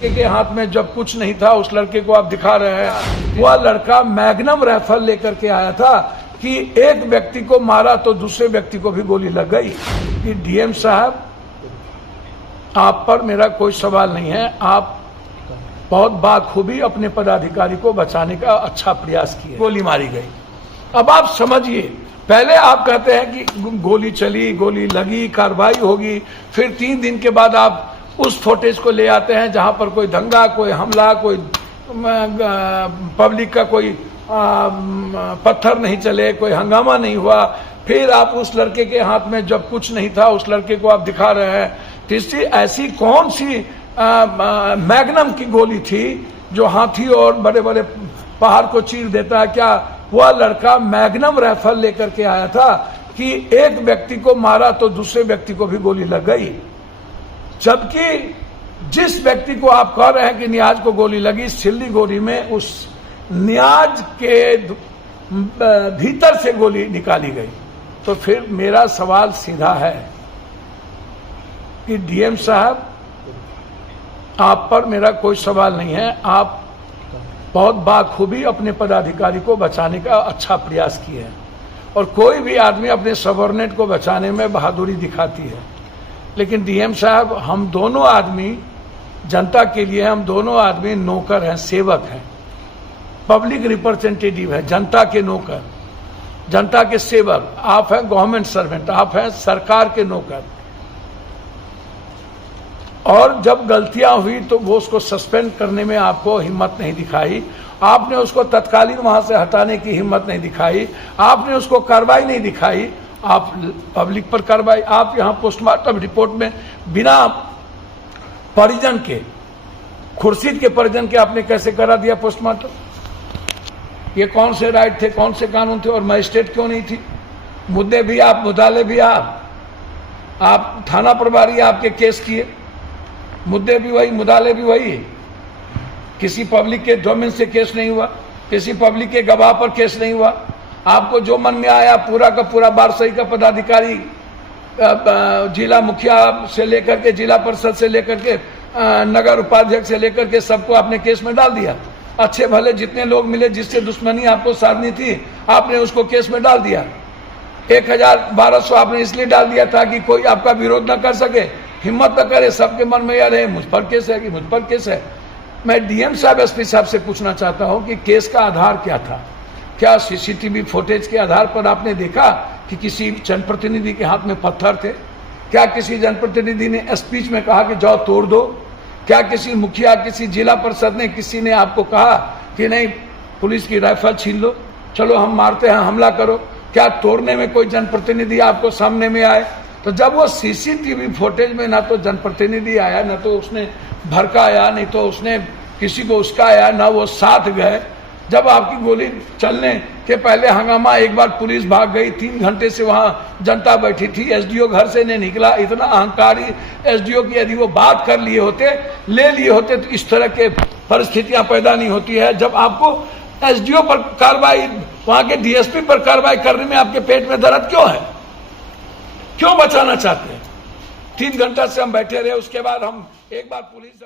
के हाथ में जब कुछ नहीं था उस लड़के को आप दिखा रहे हैं, वह लड़का मैग्नम राइफल लेकर के आया था कि एक व्यक्ति को मारा तो दूसरे व्यक्ति को भी गोली लग गई। कि डीएम साहब, आप पर मेरा कोई सवाल नहीं है, आप बहुत बाखूबी अपने पदाधिकारी को बचाने का अच्छा प्रयास किए। गोली मारी गई। अब आप समझिए, पहले आप कहते हैं कि गोली चली, गोली लगी, कार्रवाई होगी, फिर 3 दिन के बाद आप उस फुटेज को ले आते हैं जहां पर कोई दंगा, कोई हमला, कोई पब्लिक का कोई पत्थर नहीं चले, कोई हंगामा नहीं हुआ। फिर आप उस लड़के के हाथ में जब कुछ नहीं था उस लड़के को आप दिखा रहे हैं। तीसरी, ऐसी कौन सी मैग्नम की गोली थी जो हाथी और बड़े बड़े पहाड़ को चीर देता है? क्या वह लड़का मैग्नम राइफल लेकर के आया था कि एक व्यक्ति को मारा तो दूसरे व्यक्ति को भी गोली लग गई? जबकि जिस व्यक्ति को आप कह रहे हैं कि नियाज को गोली लगी, सिल्लीगुड़ी में उस नियाज के भीतर से गोली निकाली गई। तो फिर मेरा सवाल सीधा है कि डीएम साहब, आप पर मेरा कोई सवाल नहीं है, आप बहुत बाखूबी अपने पदाधिकारी को बचाने का अच्छा प्रयास किए हैं। और कोई भी आदमी अपने सबऑर्डिनेट को बचाने में बहादुरी दिखाती है, लेकिन डीएम साहब, हम दोनों आदमी जनता के लिए, हम दोनों आदमी नौकर हैं, सेवक हैं, पब्लिक रिप्रेजेंटेटिव है, जनता के नौकर, जनता के सेवक। आप हैं गवर्नमेंट सर्वेंट, आप हैं सरकार के नौकर। और जब गलतियां हुई तो वो उसको सस्पेंड करने में आपको हिम्मत नहीं दिखाई, आपने उसको तत्कालीन वहां से हटाने की हिम्मत नहीं दिखाई, आपने उसको कार्रवाई नहीं दिखाई, आप पब्लिक पर कार्रवाई। आप यहाँ पोस्टमार्टम रिपोर्ट में बिना परिजन के, खुर्शीद के परिजन के आपने कैसे करा दिया पोस्टमार्टम? ये कौन से राइट थे, कौन से कानून थे? और मजिस्ट्रेट क्यों नहीं थी? मुद्दे भी आप, मुदाले भी आप थाना प्रभारी आपके केस किए, मुद्दे भी वही, मुदाले भी वही। किसी पब्लिक के डोमेन से केस नहीं हुआ, किसी पब्लिक के गवाह पर केस नहीं हुआ। आपको जो मन में आया, पूरा का पूरा बारसई का पदाधिकारी, जिला मुखिया से लेकर के जिला परिषद से लेकर के नगर उपाध्यक्ष से लेकर के सबको आपने केस में डाल दिया। अच्छे भले जितने लोग मिले, जिससे दुश्मनी आपको साधनी थी, आपने उसको केस में डाल दिया। 1200 आपने इसलिए डाल दिया ताकि कोई आपका विरोध न कर सके, हिम्मत न करे। सबके मन में यह रहे मुझ पर केस है कि मुझ पर केस है। मैं डीएम साहब, एसपी साहब से पूछना चाहता हूं कि केस का आधार क्या था? क्या सीसीटीवी फुटेज के आधार पर आपने देखा कि किसी जनप्रतिनिधि के हाथ में पत्थर थे? क्या किसी जनप्रतिनिधि ने स्पीच में कहा कि जाओ तोड़ दो? क्या किसी मुखिया, किसी जिला परिषद ने, किसी ने आपको कहा कि नहीं पुलिस की राइफल छीन लो, चलो हम मारते हैं, हमला करो? क्या तोड़ने में कोई जनप्रतिनिधि आपको सामने में आए? तो जब वो सीसीटीवी फुटेज में ना तो जनप्रतिनिधि आया, ना तो उसने भड़काया, नहीं तो उसने किसी को उसकाया, ना वो साथ गए। जब आपकी गोली चलने के पहले हंगामा, एक बार पुलिस भाग गई, 3 घंटे से वहां जनता बैठी थी, एसडीओ घर से नहीं निकला। इतना अहंकारी एसडीओ की यदि वो बात कर लिए होते, ले लिए होते, तो इस तरह के परिस्थितियां पैदा नहीं होती है। जब आपको एसडीओ पर कार्रवाई, वहां के डीएसपी पर कार्रवाई करने में आपके पेट में दर्द क्यों है? क्यों बचाना चाहते हैं? 3 घंटा से हम बैठे रहे, उसके बाद हम एक बार पुलिस